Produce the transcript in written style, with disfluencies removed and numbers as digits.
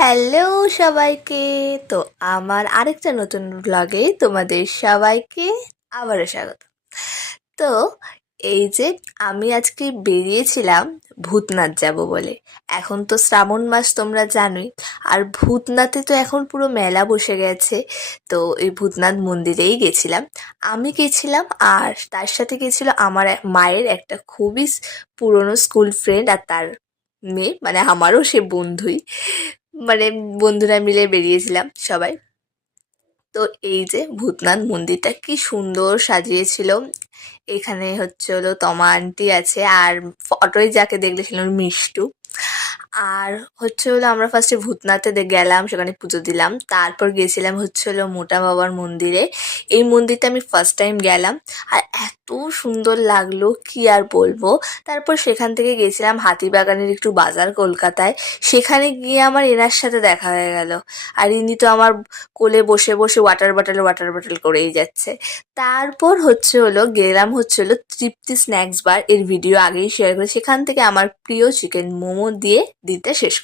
Hello সবাইকে। তো আমার আরেকটা নতুন ব্লগে তোমাদের সবাইকে আবারও স্বাগত। তো এই যে আমি আজকে বেরিয়েছিলাম ভূতনাথ যাব বলে। এখন তো শ্রাবণ মাস তোমরা জানোই, আর ভূতনাথে তো এখন পুরো মেলা বসে গেছে। তো এই ভূতনাথ মন্দিরেই গেছিলাম। আমি গেছিলাম আর তার সাথে গেছিল আমার মায়ের একটা খুবই পুরনো স্কুল ফ্রেন্ড আর তার মেয়ে, মানে আমারও সে বন্ধুই, মানে বন্ধুরা মিলে বেরিয়েছিলাম সবাই। তো এই যে ভূতনাথ মন্দিরটা কি সুন্দর সাজিয়েছিল। এখানে হচ্ছে হলো তমা আন্টি আছে, আর ফটোয় যাকে দেখলেছিলাম মিষ্টু। আর হচ্ছে হলো আমরা ফার্স্টে ভূতনাথে গেলাম, সেখানে পুজো দিলাম, তারপর গেছিলাম হচ্ছে হলো মোটা বাবার মন্দিরে। এই মন্দিরটা আমি ফার্স্ট টাইম গেলাম, আর এত সুন্দর লাগলো কি আর বলবো। তারপর সেখান থেকে গেছিলাম হাতিবাগানের একটু বাজার কলকাতায়। সেখানে গিয়ে আমার এনার সাথে দেখা হয়ে গেল, আর ইনি তো আমার কোলে বসে বসে ওয়াটার বটল করেই যাচ্ছে। তারপর হচ্ছে হলো গেলাম হচ্ছে হলো তৃপ্তি স্ন্যাক্স বার, এর ভিডিও আগেই শেয়ার করে, সেখান থেকে আমার প্রিয় চিকেন মোমো দিয়ে দিতে শেষ